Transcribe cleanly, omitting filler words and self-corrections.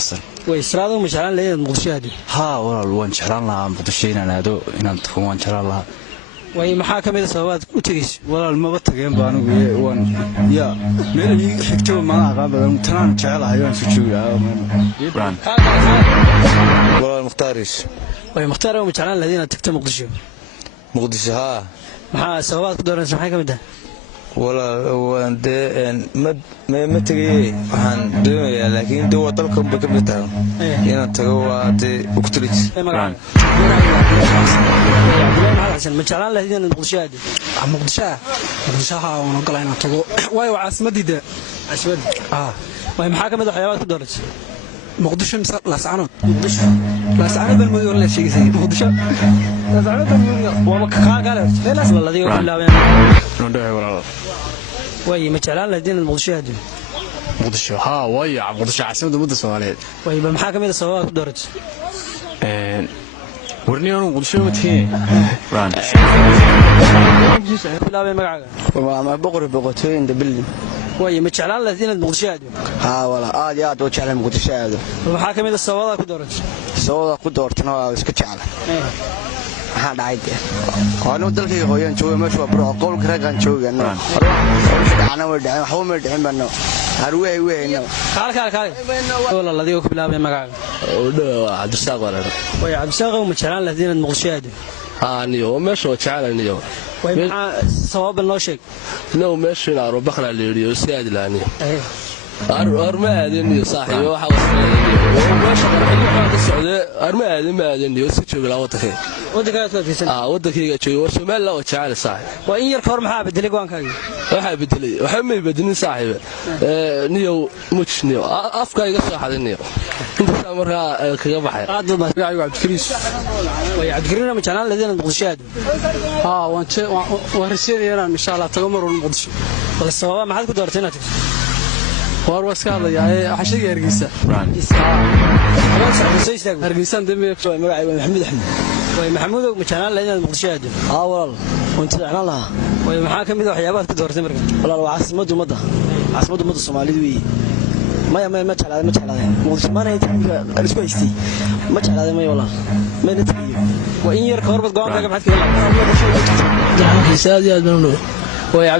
حسن وإسرائيل ومشعلان ليه مقدشة هذه ها والله الوان شعلان لها مقدشين أنا هذا إن تكون شعلان لها وهي محاكمة سواد وتجيس والله ما بتجين بانو وان يا مين حكتوا ما قابل تنان شعلها يوم سجوا بران والله المختاريش وهي مختارة ومشعلان الذين تكتم مقدشة ها محا سواد كدورنا محاكمة ده والله وان ده ما تجي عن دنيا لكن دوا طلقهم بكمتها هنا تجوا ده أكتريت بران عشان مشعلان الذين مقدشة هذه مقدشها ونقول أنا تجوا واي وعاصمة ده عشان وهي محاكمة حيوانات كدورنا مقدشة مثل لسعانود لسعانود بالمليون لا شيء زي مقدشة لسعانود بالمليون ومكان قال لا الذي يقول لا ندعي ولا وهي مشعلان الذين المقدشة هذه مقدشة ها ويا مقدشة عاصمة مدة الصومالية وهي بالمحاكمة سواد كدورنا ورنيون مقدشة متين بران لا بين مقعد ما بقرتين دبلي وهي مشعلان الذين المقدشة هذه ها والله يا دو جعل مقدشة هذا المحاكمة السواد كدورنا سودا كدورتنا اسك جعل maxaa dhacay qaano dalkayga hooyaan jooga meesha baro qowlka ragan joogana waxna way dhacay waxa ma dhicin bano harway weeyna kaal wala ladii ku bilaabay magacaaga oo dhaw Cabdisaaq wala way Cabdisaaq oo mashaalan ladina muqdishaade niyo meesha jacalaniyo way maxaa sabab loo sheeg inuu meesha ila Arbaqna leeriyo siyaad laani أرمى هذين صاحي وحاول وماشي waxa ka socday arma aadin iyo si joog la wadakay wadakayga joog Soomaal la jecel saaxib waa in yar koor maxaa bedelay go'aankaaga waxa bedelay waxa ma bedelin saaxib niyo mujniyo afkayga soo xadiniyo inta markaa kaga baxay aad baa Cabdikariis way Cabdikariis ma jeclaan ladina muqdishaade waan rasiinayna insha Allah tago mar muqdisho wala sabab maxaad ku doortay inaad war waska hadlayaa xashiga Hargeysa Hargeysa dambe magacayga Maxamuud way mashaalan ladina muqdishaade walaal wanta dhacna laha way maxaa kamid ah waxyaabaad ku doortay markaa walaal waa caasimada umada Soomaaliyeed weey ma jecladay muqdisho ma inta isku haystay ma jecladay ma walaal ma natiiyo waa in yar koor bad go'aankaaga maxaad ka helay aad iyo aad baan